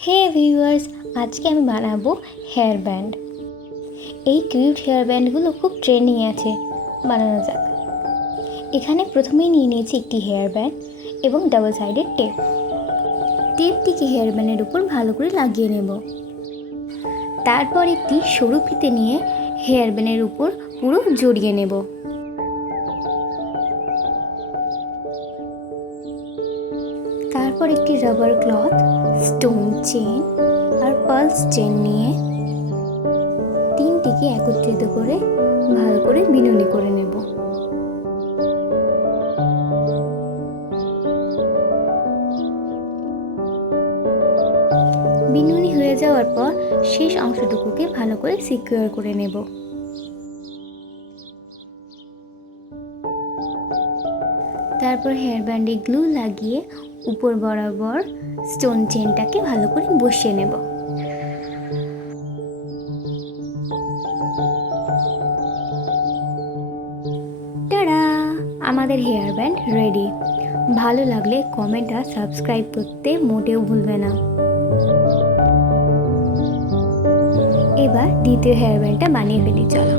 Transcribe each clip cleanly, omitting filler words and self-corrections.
হে viewers, আজকে আমি বানাবো হেয়ার ব্যান্ড। এই কিউট হেয়ার ব্যান্ডগুলো খুব ট্রেন্ডিং আছে, বানানো যাক। এখানে প্রথমেই নিয়ে নিয়েছি একটি হেয়ার ব্যান্ড এবং ডাবল সাইডের টেপ। টেপটিকে হেয়ার ব্যান্ডের উপর ভালো করে লাগিয়ে নেব। তারপর একটি সরু ফিতে নিয়ে হেয়ার ব্যান্ডের উপর পুরো জড়িয়ে নেব। তারপর একটি রাবার ক্লথ, স্টোন চেন আর পার্লস চেন নিয়ে তিনটিকে একত্রিত করে ভালো করে বিনুনি করে নেব। বিনুনি হয়ে যাওয়ার পর শেষ অংশটুকুকে ভালো করে সিকিউর করে নেব। তারপর হেয়ার ব্যান্ডে গ্লু লাগিয়ে উপর বরাবর স্টোন চেনটাকে ভালো করে বসিয়ে নেব। টাডা! আমাদের হেয়ার ব্যান্ড রেডি। ভালো লাগলে কমেন্ট আর সাবস্ক্রাইব করতে মোটেও ভুলবে না। এবার দ্বিতীয় হেয়ার ব্যান্ডটা বানিয়ে ফেলি, চলো।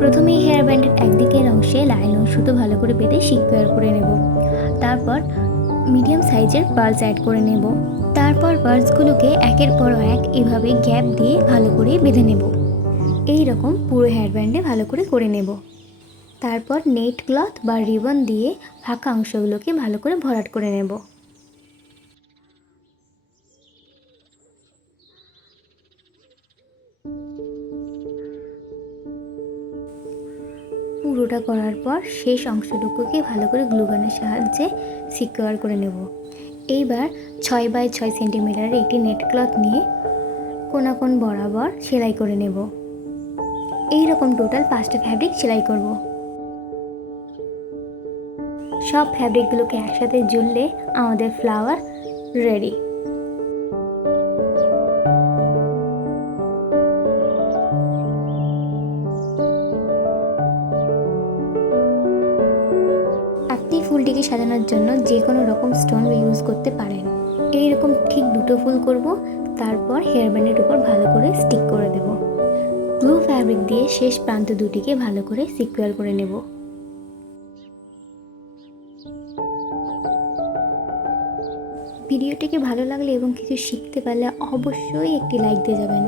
প্রথমে হেয়ার ব্যান্ডের একদিকের অংশে লাইলন সুতো ভালো করে বেঁধে সিকিউর করে নেব। তারপর মিডিয়াম সাইজের পার্লস অ্যাড করে নেব। তারপর পার্লসগুলোকে একের পর এক এভাবে গ্যাপ দিয়ে ভালো করে বেঁধে নেব। এই রকম পুরো হেয়ার ব্যান্ডে ভালো করে নেব। তারপর নেট ক্লথ বা রিবন দিয়ে ফাঁকা অংশগুলোকে ভালো করে ভরাট করে নেব। পুরোটা করার পর শেষ অংশটুকুকে ভালো করে গ্লুগানের সাহায্যে সিকিউর করে নেব। এইবার 6x6 সেন্টিমিটারের একটি নেট ক্লথ নিয়ে কোণ বরাবর সেলাই করে নেব। এই রকম টোটাল 5টা ফ্যাব্রিক সেলাই করব। সব ফ্যাব্রিকগুলোকে একসাথে জুড়লে আমাদের ফ্লাওয়ার রেডি। আপনি ফুলটিকে সাজানোর জন্য যে কোনো রকম স্টোন ইউজ করতে পারেন। এইরকম ঠিক দুটো ফুল করব, তারপর হেয়ার ব্যান্ডের উপর ভালো করে স্টিক করে দেব। গ্লু ফ্যাব্রিক দিয়ে শেষ প্রান্ত দুটিকে ভালো করে সিকিউর করে নেব। ভিডিওটিকে ভালো লাগলে এবং কিছু শিখতে পারলে অবশ্যই একটি লাইক দিয়ে যাবেন।